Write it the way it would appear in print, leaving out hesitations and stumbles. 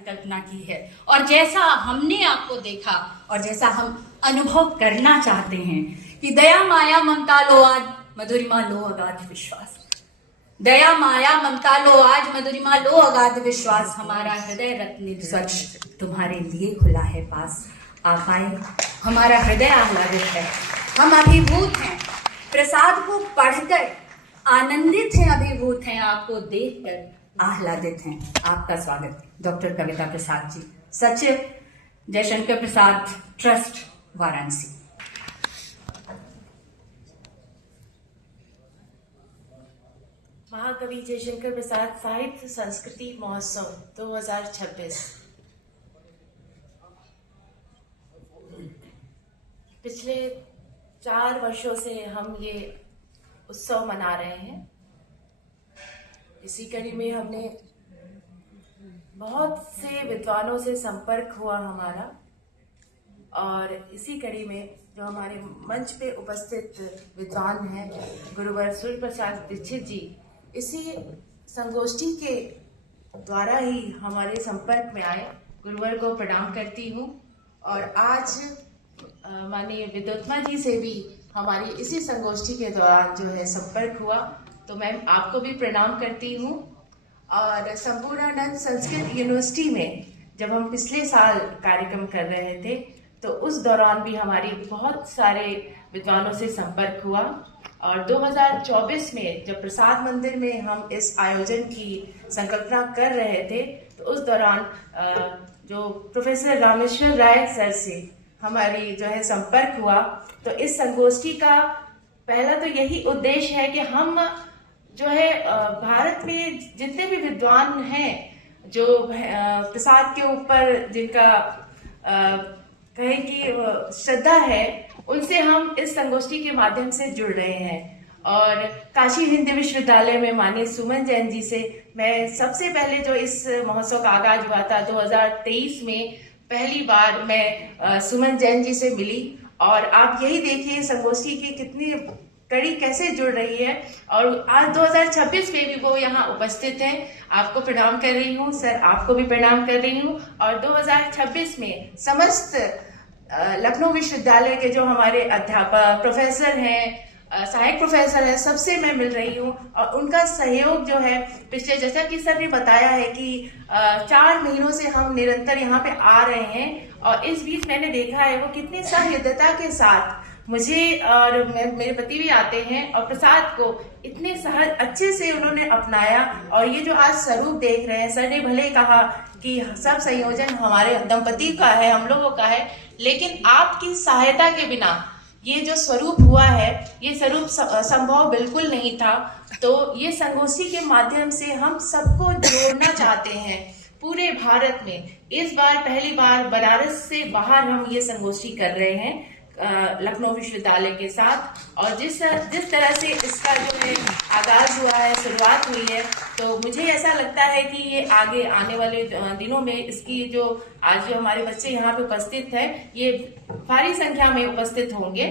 संकल्पना की है और जैसा हमने आपको देखा और जैसा हम अनुभव करना चाहते हैं कि दया माया ममता लो आज मधुरिमा लो अगाध विश्वास, दया माया ममता लो आज मधुरिमा लो अगाध विश्वास, हमारा हृदय रत्न स्वच्छ तुम्हारे लिए खुला है पास, आप आए हमारा हृदय आह्लादित है, हम अभिभूत हैं प्रसाद को पढ़कर, आनंदित हैं अभिभूत हैं आपको देखकर आह्लादित हैं। आपका स्वागत डॉक्टर कविता प्रसाद जी, सचिव जयशंकर प्रसाद ट्रस्ट वाराणसी। महाकवि जयशंकर प्रसाद साहित्य संस्कृति महोत्सव 2026 पिछले 4 वर्षों से हम ये उत्सव मना रहे हैं। इसी कड़ी में हमने बहुत से विद्वानों से संपर्क हुआ हमारा, और इसी कड़ी में जो हमारे मंच पे उपस्थित विद्वान हैं गुरुवर सूर्य प्रसाद दीक्षित जी, इसी संगोष्ठी के द्वारा ही हमारे संपर्क में आए। गुरुवर को प्रणाम करती हूँ। और आज माननीय विद्योत्मा जी से भी हमारी इसी संगोष्ठी के दौरान जो है संपर्क हुआ, तो मैम आपको भी प्रणाम करती हूँ। और संपूर्णानंद संस्कृत यूनिवर्सिटी में जब हम पिछले साल कार्यक्रम कर रहे थे, तो उस दौरान भी हमारी बहुत सारे विद्वानों से संपर्क हुआ। और 2024 में जब प्रसाद मंदिर में हम इस आयोजन की संकल्पना कर रहे थे, तो उस दौरान जो प्रोफेसर रामेश्वर राय सर से हमारी जो है संपर्क हुआ। तो इस संगोष्ठी का पहला तो यही उद्देश्य है कि हम जो है भारत में जितने भी विद्वान हैं जो प्रसाद के ऊपर जिनका कहें कि श्रद्धा है, उनसे हम इस संगोष्ठी के माध्यम से जुड़ रहे हैं। और काशी हिंदी विश्वविद्यालय में माननीय सुमन जैन जी से मैं सबसे पहले जो इस महोत्सव का आगाज हुआ था 2023 में, पहली बार मैं सुमन जैन जी से मिली। और आप यही देखिए संगोष्ठी की कितनी कड़ी कैसे जुड़ रही है। और आज 2026 में भी वो यहाँ उपस्थित हैं। आपको प्रणाम कर रही हूँ सर, आपको भी प्रणाम कर रही हूँ। और 2026 में समस्त लखनऊ विश्वविद्यालय के जो हमारे अध्यापक प्रोफेसर हैं, सहायक प्रोफेसर है, सबसे मैं मिल रही हूँ। और उनका सहयोग जो है पिछले, जैसा कि सर ने बताया है कि 4 महीनों से हम निरंतर यहाँ पे आ रहे हैं। और इस बीच मैंने देखा है वो कितनी सहृदयता के साथ मुझे और मेरे पति भी आते हैं, और प्रसाद को इतने सहज अच्छे से उन्होंने अपनाया। और ये जो आज स्वरूप देख रहे हैं, सर ने भले कहा कि सब संयोजन हमारे दंपति का है, हम लोगों का है, लेकिन आपकी सहायता के बिना ये जो स्वरूप हुआ है, ये स्वरूप संभव बिल्कुल नहीं था। तो ये संगोष्ठी के माध्यम से हम सबको जोड़ना चाहते हैं पूरे भारत में। इस बार पहली बार बनारस से बाहर हम ये संगोष्ठी कर रहे हैं लखनऊ विश्वविद्यालय के साथ। और जिस तरह से इसका जो है आगाज हुआ है, शुरुआत हुई है, तो मुझे ऐसा लगता है कि ये आगे आने वाले दिनों में इसकी जो आज जो हमारे बच्चे यहाँ पे उपस्थित हैं, ये भारी संख्या में उपस्थित होंगे।